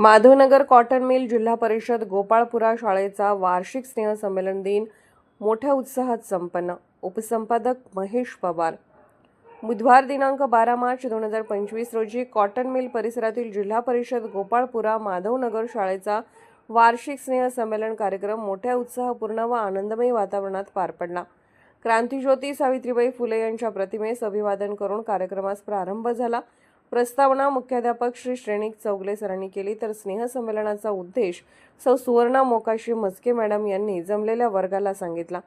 Madhavnagar cotton mill जिल्हा परिषद गोपाळपुरा शाळेचा वार्षिक स्नेहसंमेलन दिन मोठ्या उत्साहात संपन्न. उपसंपादक महेश पवार. बुधवार दिनांक बारा मार्च दोन हजार पंचवीस रोजी कॉटन मिल परिसरातील जिल्हा परिषद गोपाळपुरा माधवनगर शाळेचा वार्षिक स्नेहसंमेलन कार्यक्रम मोठ्या उत्साहपूर्ण व आनंदमयी वातावरणात पार पडला. क्रांतिज्योती सावित्रीबाई फुले यांच्या प्रतिमेस अभिवादन करून कार्यक्रमास प्रारंभ झाला. प्रस्तावना मुख्याध्यापक श्री श्रेणिक चौगले सरांनी केली. तर स्नेहसंमेलनाचा उद्देश सौ सुवर्णा मोकाशी मस्के मॅडम यांनी जमलेल्या वर्गाला सांगितला.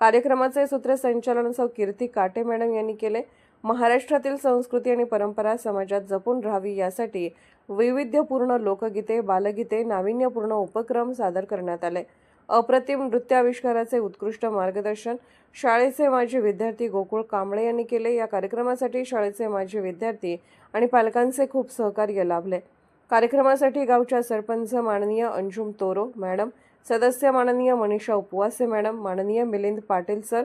कार्यक्रमाचे सूत्रसंचालन सौ कीर्ती काटे मॅडम यांनी केले. महाराष्ट्रातील संस्कृती आणि परंपरा समाजात जपून राहावी यासाठी वैविध्यपूर्ण लोकगीते बालगीते नाविन्यपूर्ण उपक्रम सादर करण्यात आले. अप्रतिम नृत्याविष्काराचे उत्कृष्ट मार्गदर्शन शाळेचे माजी विद्यार्थी गोकुळ कांबळे यांनी केले. या कार्यक्रमासाठी शाळेचे माजी विद्यार्थी आणि पालकांचे खूप सहकार्य लाभले. कार्यक्रमासाठी गावच्या सरपंच माननीय अंजुम तोरो मॅडम सदस्य माननीय मनीषा उपवासे मॅडम माननीय मिलिंद पाटील सर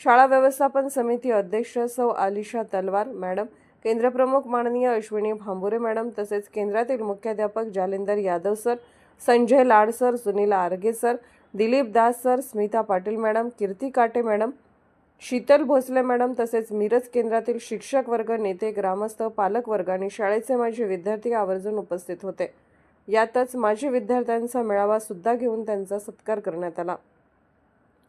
शाळा व्यवस्थापन समिती अध्यक्ष सौ आलिशा तलवार मॅडम केंद्रप्रमुख माननीय अश्विनी भांबुरे मॅडम तसेच केंद्रातील मुख्याध्यापक Jalinder Yadav sir Sanjay Lad sir Sunil Arge sir Dilip Das sir Smita Patil madam Kirti Kate madam Sheetal Bhosale madam तसेच मिरज केंद्रातील शिक्षक वर्ग नेते ग्रामस्थ पालकवर्ग आणि शाळेचे माझे विद्यार्थी आवर्जून उपस्थित होते. यातच माजी विद्यार्थ्यांचा मेळावा सुद्धा घेऊन त्यांचा सत्कार करण्यात आला.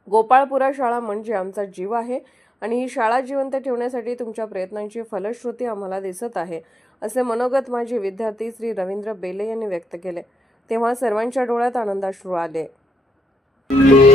गोपाळपुरा शाळा म्हणजे आमचा जीव आहे आणि ही शाळा जिवंत ठेवण्यासाठी तुमच्या प्रयत्नांची फलश्रुती आम्हाला दिसत आहे असे मनोगत माझे विद्यार्थी श्री रवींद्र बेले यांनी व्यक्त केले. तेव्हा सर्वांच्या डोळ्यात आनंदाश्रू आले. Yeah.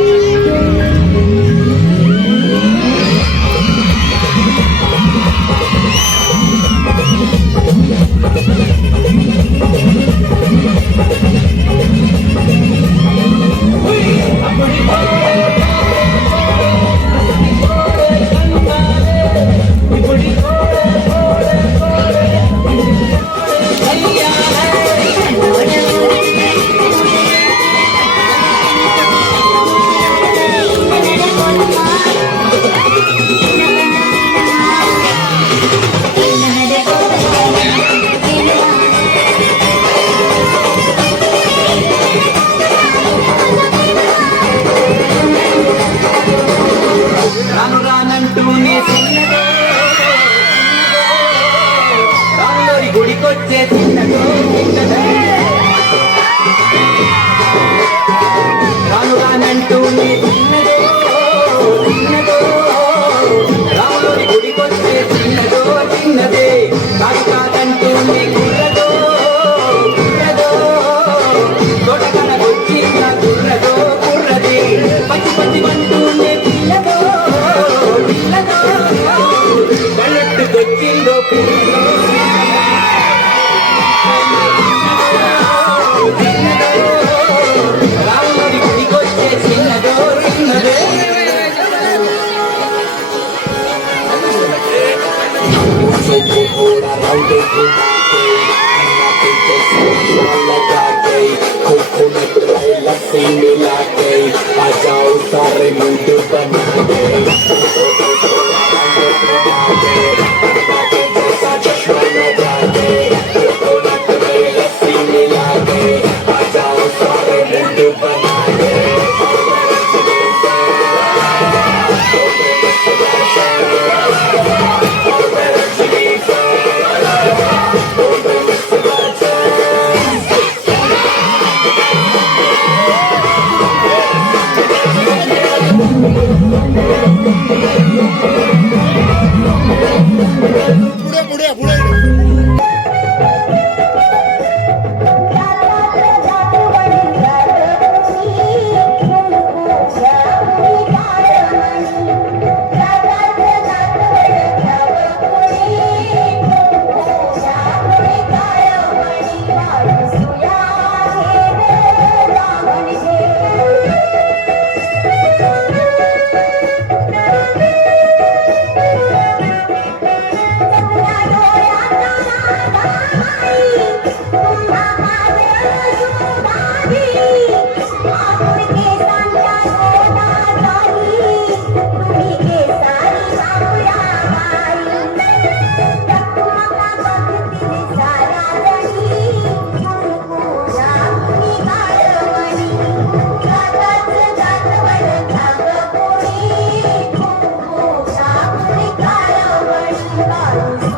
I in the. आ जाओ सारे मुंड बना दे Bye.